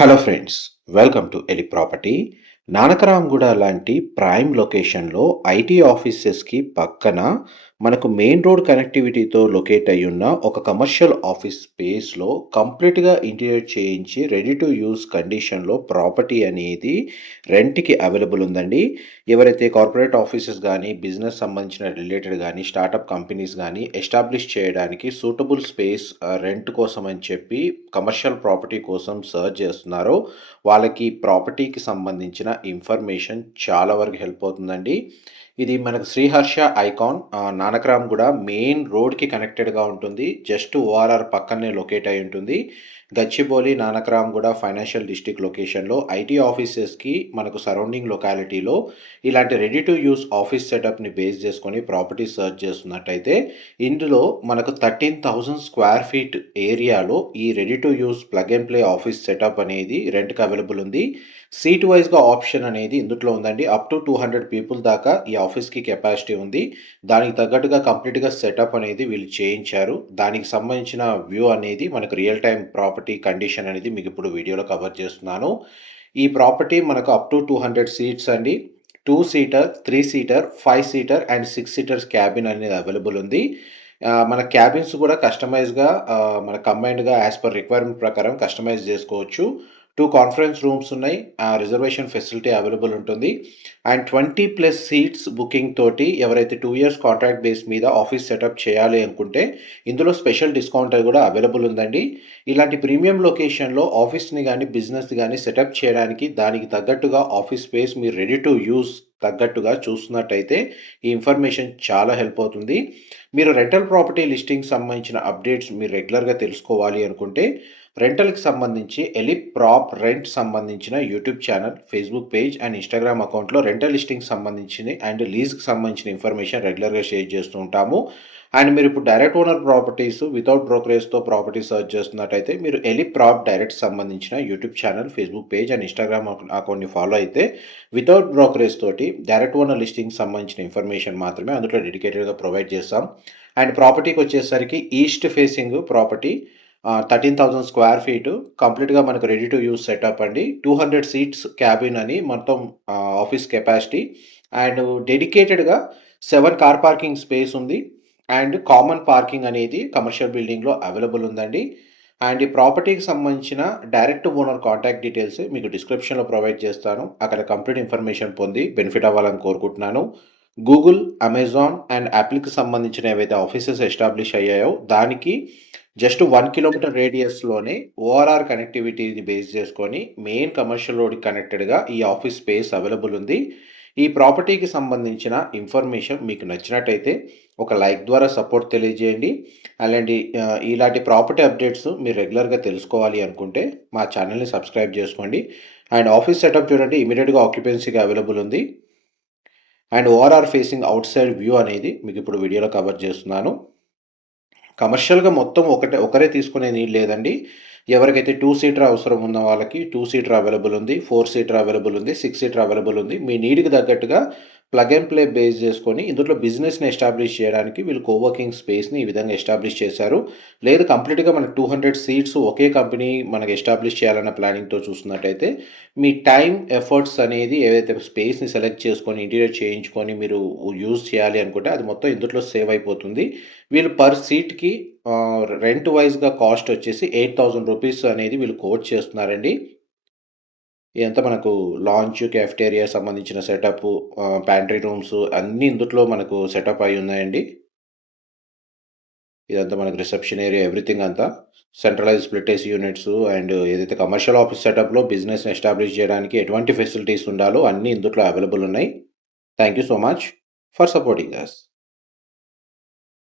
Hello friends, welcome to Eli property. Nanakramguda లాంటి prime లొకేషన్లో IT ఆఫీసెస్కి పక్కన మనకు మెయిన్ రోడ్ కనెక్టివిటీతో లొకేట్ అయి ఉన్న ఒక కమర్షియల్ ఆఫీస్ స్పేస్లో కంప్లీట్గా ఇంటీరియర్ చేయించి రెడీ టు యూస్ కండిషన్లో ప్రాపర్టీ అనేది రెంట్కి అవైలబుల్ ఉందండి. ఎవరైతే కార్పొరేట్ ఆఫీసెస్ కానీ బిజినెస్ సంబంధించిన రిలేటెడ్ కానీ స్టార్టప్ కంపెనీస్ కానీ ఎస్టాబ్లిష్ చేయడానికి సూటబుల్ స్పేస్ రెంట్ కోసం అని చెప్పి కమర్షియల్ ప్రాపర్టీ కోసం సర్చ్ చేస్తున్నారో వాళ్ళకి ప్రాపర్టీకి సంబంధించిన ఇన్ఫర్మేషన్ చాలా వరకు హెల్ప్ అవుతుందండి. ఇది మనకు శ్రీహర్ష ఐకాన్ నానక్రామ్ కూడా మెయిన్ రోడ్కి కనెక్టెడ్గా ఉంటుంది. జస్ట్ ఓఆర్ఆర్ పక్కనే లొకేట్ అయి ఉంటుంది. గచ్చిబౌలి నానక్రామ్ కూడా ఫైనాన్షియల్ డిస్ట్రిక్ట్ లొకేషన్లో ఐటీ ఆఫీసెస్కి మనకు సరౌండింగ్ లొకాలిటీలో ఇలాంటి రెడీ టు యూస్ ఆఫీస్ సెటప్ని బేస్ చేసుకొని ప్రాపర్టీ సర్చ్ చేస్తున్నట్టయితే ఇందులో మనకు 13,000 స్క్వేర్ ఫీట్ ఏరియాలో ఈ ready to use plug and play office setup అనేది రెంట్కి అవైలబుల్ ఉంది. సీట్ వైజ్గా ఆప్షన్ అనేది ఇందులో ఉందండి. అప్ టు 200 పీపుల్ దాకా ఈ ఆఫీస్కి కెపాసిటీ ఉంది. దానికి తగ్గట్టుగా కంప్లీట్గా సెటప్ అనేది వీళ్ళు చేయించారు. దానికి సంబంధించిన వ్యూ అనేది మనకు రియల్ టైం ప్రాపర్టీ కండిషన్ అనేది మీకు ఇప్పుడు వీడియోలో కవర్ చేస్తున్నాను. ఈ ప్రాపర్టీ మనకు అప్ టు 200 సీట్స్ అండి. 2 seater, 3 seater, 5 seater and 6 seaters cabin అనేది అవైలబుల్ ఉంది. మన క్యాబిన్స్ కూడా కస్టమైజ్గా మన కంబైన్డ్గా యాజ్ పర్ రిక్వైర్మెంట్ ప్రకారం కస్టమైజ్ చేసుకోవచ్చు. 2 కాన్ఫరెన్స్ రూమ్స్ ఉన్నాయి. రిజర్వేషన్ ఫెసిలిటీ అవైలబుల్ ఉంటుంది. అండ్ 20+ సీట్స్ బుకింగ్ తోటి ఎవరైతే 2 ఇయర్స్ కాంట్రాక్ట్ బేస్ మీద ఆఫీస్ సెటప్ చేయాలి అనుకుంటే ఇందులో స్పెషల్ డిస్కౌంట్ అది కూడా అవైలబుల్ ఉందండి. ఇలాంటి ప్రీమియం లొకేషన్లో ఆఫీస్ని కానీ బిజినెస్ని కానీ సెటప్ చేయడానికి దానికి తగ్గట్టుగా ఆఫీస్ స్పేస్ మీరు రెడీ టు యూస్ తగ్గట్టుగా చూస్తున్నట్టయితే ఈ ఇన్ఫర్మేషన్ చాలా హెల్ప్ అవుతుంది. మీరు రెంటల్ ప్రాపర్టీ లిస్టింగ్ సంబంధించిన అప్డేట్స్ మీరు రెగ్యులర్గా తెలుసుకోవాలి అనుకుంటే రెంటల్కి సంబంధించి ఎలి ప్రాప్ రెంట్ సంబంధించిన YouTube channel, Facebook page and Instagram అకౌంట్లో రెంటల్ లిస్టింగ్ సంబంధించిన అండ్ లీజ్కి సంబంధించిన ఇన్ఫర్మేషన్ రెగ్యులర్గా షేర్ చేస్తూ ఉంటాము. అండ్ మీరు ఇప్పుడు డైరెక్ట్ ఓనర్ ప్రాపర్టీస్ వితౌట్ బ్రోకరేజ్తో ప్రాపర్టీ సర్చ్ చేస్తున్నట్టయితే మీరు ఎలి ప్రాప్ డైరెక్ట్ సంబంధించిన YouTube channel, Facebook page and Instagram అకౌంట్ని ఫాలో అయితే వితౌట్ బ్రోకరేజ్ తోటి డైరెక్ట్ ఓనర్ లిస్టింగ్ సంబంధించిన ఇన్ఫర్మేషన్ మాత్రమే అందులో డెడికేటెడ్గా ప్రొవైడ్ చేస్తాం. అండ్ ప్రాపర్టీకి వచ్చేసరికి east facing property 13,000 square feet కంప్లీట్గా మనకు రెడీ టు యూస్ సెటప్ అండి. 200 సీట్స్ క్యాబిన్ అని మొత్తం ఆఫీస్ కెపాసిటీ అండ్ డెడికేటెడ్గా 7 కార్ పార్కింగ్ స్పేస్ ఉంది. అండ్ కామన్ పార్కింగ్ అనేది కమర్షియల్ బిల్డింగ్లో అవైలబుల్ ఉందండి. అండ్ ఈ ప్రాపర్టీకి సంబంధించిన డైరెక్ట్ ఓనర్ కాంటాక్ట్ డీటెయిల్స్ మీకు డిస్క్రిప్షన్లో ప్రొవైడ్ చేస్తాను. అక్కడ కంప్లీట్ ఇన్ఫర్మేషన్ పొంది బెనిఫిట్ అవ్వాలని కోరుకుంటున్నాను. గూగుల్, అమెజాన్ అండ్ యాపిల్కి సంబంధించిన ఏవైతే ఆఫీసెస్ ఎస్టాబ్లిష్ అయ్యాయో దానికి జస్ట్ 1 కిలోమీటర్ రేడియస్లోనే ఓఆర్ఆర్ కనెక్టివిటీని బేస్ చేసుకొని మెయిన్ కమర్షియల్ రోడ్కి కనెక్టెడ్గా ఈ ఆఫీస్ స్పేస్ అవైలబుల్ ఉంది. ఈ ప్రాపర్టీకి సంబంధించిన ఇన్ఫర్మేషన్ మీకు నచ్చినట్టయితే ఒక లైక్ ద్వారా సపోర్ట్ తెలియజేయండి. అలాంటి ఇలాంటి ప్రాపర్టీ అప్డేట్స్ మీరు రెగ్యులర్గా తెలుసుకోవాలి అనుకుంటే మా ఛానల్ని సబ్స్క్రైబ్ చేసుకోండి. అండ్ ఆఫీస్ సెటప్ చూడండి, ఇమీడియట్గా ఆక్యుపెన్సీగా అవైలబుల్ ఉంది. And ORR facing out side view అనేది మీకు ఇప్పుడు వీడియోలో కవర్ చేస్తున్నాను. కమర్షియల్గా మొత్తం ఒకరే తీసుకునే నీడ్ లేదండి. ఎవరికైతే 2 సీటర్ అవసరం ఉన్న వాళ్ళకి 2 సీటర్ అవైలబుల్ ఉంది, 4 సీటర్ అవైలబుల్ ఉంది, 6 సీటర్ అవైలబుల్ ఉంది. మీ నీడ్కి తగ్గట్టుగా ప్లగ్ అండ్ ప్లే బేస్ చేసుకొని ఇందులో బిజినెస్ని ఎస్టాబ్లిష్ చేయడానికి వీళ్ళు కోవర్కింగ్ స్పేస్ని ఈ విధంగా ఎస్టాబ్లిష్ చేశారు. లేదు కంప్లీట్గా మనకు 200 సీట్స్ ఒకే కంపెనీ మనకు ఎస్టాబ్లిష్ చేయాలన్న ప్లానింగ్తో చూస్తున్నట్టయితే మీ టైం ఎఫర్ట్స్ అనేది ఏదైతే స్పేస్ని సెలెక్ట్ చేసుకొని ఇంటీరియర్ చేయించుకొని మీరు యూజ్ చేయాలి అనుకుంటే అది మొత్తం ఇందులో సేవ్ అయిపోతుంది. వీళ్ళు పర్ సీట్కి రెంట్ వైజ్గా కాస్ట్ వచ్చేసి 8,000 రూపీస్ అనేది వీళ్ళు కోట్ చేస్తున్నారండి. ఇదంతా మనకు లాంచ్, క్యాఫ్టేరియా సంబంధించిన సెటప్, ప్యాంట్రీ రూమ్స్ అన్నీ ఇందులో మనకు సెటప్ అయి ఉన్నాయండి. ఇదంతా మనకు రిసెప్షన్ ఏరియా ఎవ్రీథింగ్ అంతా centralize split AC units and ఏదైతే కమర్షియల్ ఆఫీస్ సెటప్లో బిజినెస్ ఎస్టాబ్లిష్ చేయడానికి ఎటువంటి ఫెసిలిటీస్ ఉండాలో అన్నీ ఇందులో అవైలబుల్ ఉన్నాయి. Thank you so much for supporting us.